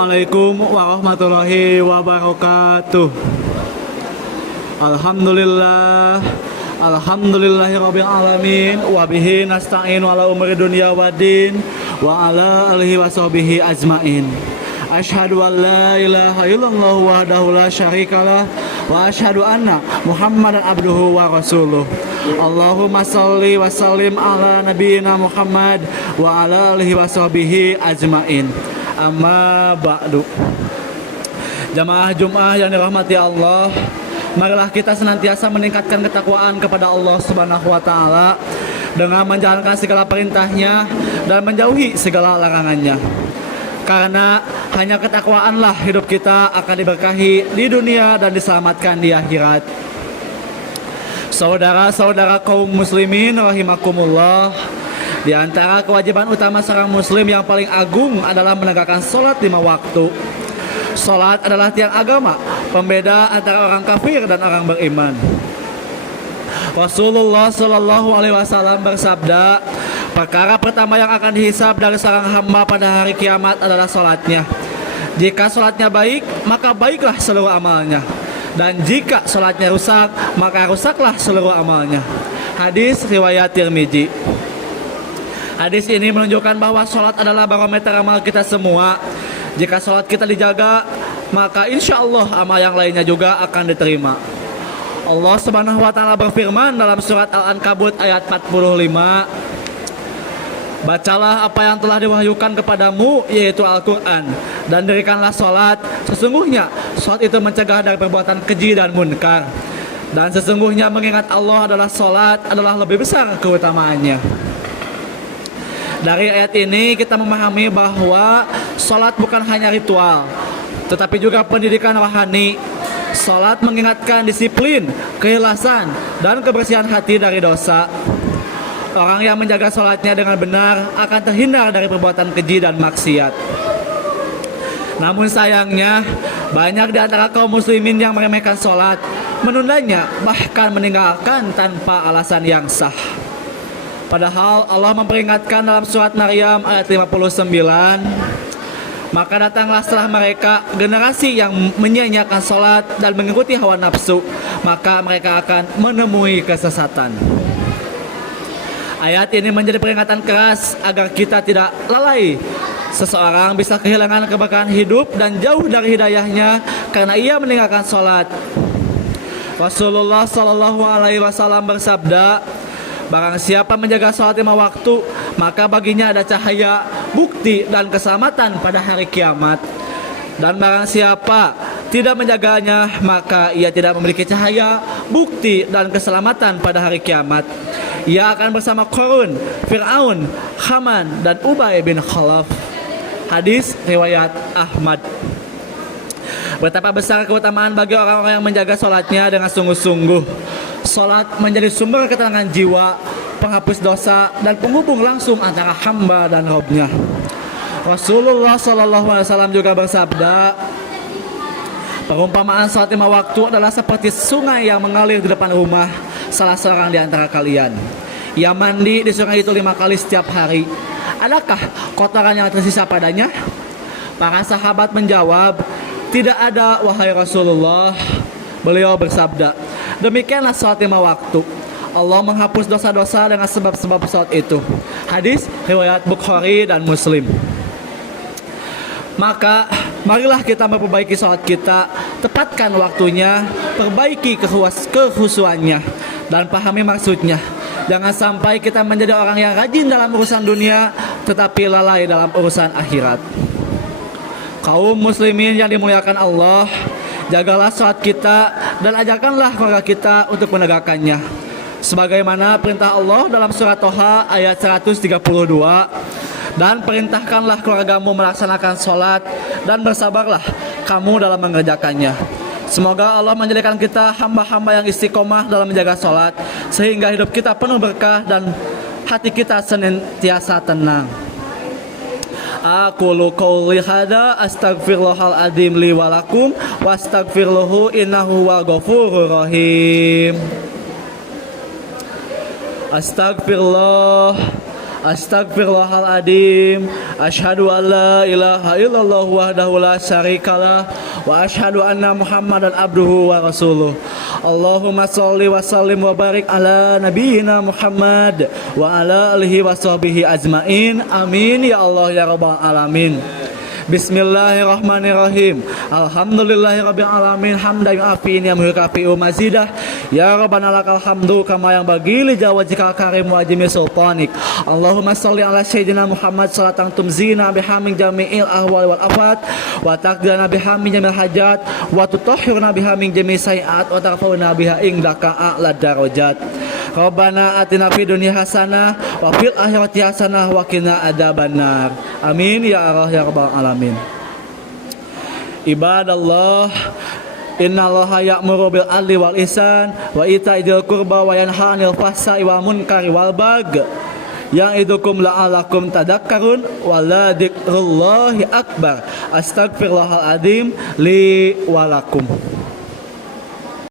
Assalamualaikum warahmatullahi wabarakatuh. Alhamdulillah, alhamdulillahirabbil alamin, wa bihi nasta'inu ala umuri dunya waddin, wa ala alihi washabihi ajmain. Asyhadu an la ilaha illallah wahdahu la syarikalah, wa asyhadu anna Muhammadan abduhu wa rasuluh. Allahumma shalli wa sallim ala nabiyyina Muhammad wa ala alihi washabihi ajmain. Amma ba'du. Jamaah Jumat yang dirahmati Allah, marilah kita senantiasa meningkatkan ketakwaan kepada Allah Subhanahu wa taala dengan menjalankan segala perintahnya dan menjauhi segala larangannya. Karena hanya ketakwaanlah hidup kita akan diberkahi di dunia dan diselamatkan di akhirat. Saudara-saudara kaum muslimin rahimakumullah, di antara kewajiban utama seorang muslim yang paling agung adalah menegakkan sholat 5 waktu. Sholat adalah tiang agama, pembeda antara orang kafir dan orang beriman. Rasulullah Shallallahu Alaihi Wasallam bersabda, perkara pertama yang akan dihisab dari seorang hamba pada hari kiamat adalah sholatnya. Jika sholatnya baik, maka baiklah seluruh amalnya. Dan jika sholatnya rusak, maka rusaklah seluruh amalnya. Hadis riwayat Tirmidzi. Hadis ini menunjukkan bahwa sholat adalah barometer amal kita semua. Jika sholat kita dijaga, maka insya Allah amal yang lainnya juga akan diterima. Allah Subhanahu wa taala berfirman dalam surat Al-Ankabut ayat 45, bacalah apa yang telah diwahyukan kepadamu, yaitu Al-Quran, dan dirikanlah sholat. Sesungguhnya sholat itu mencegah dari perbuatan keji dan munkar, dan sesungguhnya mengingat Allah adalah sholat adalah lebih besar keutamaannya. Dari ayat ini kita memahami bahwa sholat bukan hanya ritual, tetapi juga pendidikan rohani. Sholat mengingatkan disiplin, keikhlasan, dan kebersihan hati dari dosa. Orang yang menjaga sholatnya dengan benar akan terhindar dari perbuatan keji dan maksiat. Namun sayangnya, banyak di antara kaum muslimin yang meremehkan sholat, menundanya, bahkan meninggalkan tanpa alasan yang sah. Padahal Allah memperingatkan dalam surat Maryam ayat 59, maka datanglah setelah mereka generasi yang menyia-nyiakan sholat dan mengikuti hawa nafsu, maka mereka akan menemui kesesatan. Ayat ini menjadi peringatan keras agar kita tidak lalai. Seseorang bisa kehilangan keberkahan hidup dan jauh dari hidayahnya karena ia meninggalkan sholat. Rasulullah Shallallahu Alaihi Wasallam bersabda, barang siapa menjaga sholat 5 waktu, maka baginya ada cahaya, bukti, dan keselamatan pada hari kiamat. Dan barang siapa tidak menjaganya, maka ia tidak memiliki cahaya, bukti, dan keselamatan pada hari kiamat. Ia akan bersama Qarun, Fir'aun, Haman, dan Ubay bin Khalaf. Hadis riwayat Ahmad. Betapa besar keutamaan bagi orang-orang yang menjaga sholatnya dengan sungguh-sungguh. Sholat menjadi sumber ketenangan jiwa, penghapus dosa, dan penghubung langsung antara hamba dan Rabb-Nya. Rasulullah SAW juga bersabda, perumpamaan sholat 5 waktu adalah seperti sungai yang mengalir di depan rumah salah seorang di antara kalian. Ia mandi di sungai itu 5 kali setiap hari. Adakah kotoran yang tersisa padanya? Para sahabat menjawab, tidak ada, wahai Rasulullah. Beliau bersabda, demikianlah sholat 5 waktu. Allah menghapus dosa-dosa dengan sebab-sebab sholat itu. Hadis riwayat Bukhari dan Muslim. Maka marilah kita memperbaiki sholat kita, tepatkan waktunya, perbaiki kehusuannya, dan pahami maksudnya. Jangan sampai kita menjadi orang yang rajin dalam urusan dunia, tetapi lalai dalam urusan akhirat. Kaum muslimin yang dimuliakan Allah, jagalah sholat kita dan ajarkanlah keluarga kita untuk menegakkannya. Sebagaimana perintah Allah dalam surat Toha ayat 132, dan perintahkanlah keluargamu melaksanakan sholat dan bersabarlah kamu dalam mengerjakannya. Semoga Allah menjadikan kita hamba-hamba yang istiqomah dalam menjaga sholat, sehingga hidup kita penuh berkah dan hati kita senantiasa tenang. Aqulu qouli hada astaghfirullahal adzim li wa lakum wastaghfiruhu innahu huwal ghafurur rahim. Astagfirullah Astaghfirullahaladzim. Asyhadu an la ilaha illallah wahdahu la syarikalah wa asyhadu anna Muhammadan abduhu wa rasuluh. Allahumma sholli wa sallim wa barik ala nabiyyina Muhammad wa ala alihi wa sahbihi ajmain. Amin ya Allah ya rabbal alamin. Bismillahirrahmanirrahim. Alhamdulillahirabbil alamin hamdan yu'afi ni'amahu kafi'u mazidah. Ya Rabbana lakal hamdu kama yang bagi li jawajikal karim wa ajmi sultanik. Allahumma sholli ala sayyidina Muhammad salatan tumzina bihamin jami'il ahwal wal afat wa taqdana bihamin jamil hajat wa tutahhirna bihamin jami' sayiat wa tarfa'una biha indaka a'la darajat. Rabbana atina fid dunya hasanah wa fil akhirati hasanah wa qina adzabannar. Amin ya Allah ya rabbal alamin. Ibadallah, innallaha ya'muru bil adli wal ihsan wa ita'i dzil qurba wa yanha 'anil fahsya'i wal munkari wal baghi ya'idukum la'allakum tadhakkarun wa la dzikrullahi akbar. Astaghfirullahaladzim li wa lakum.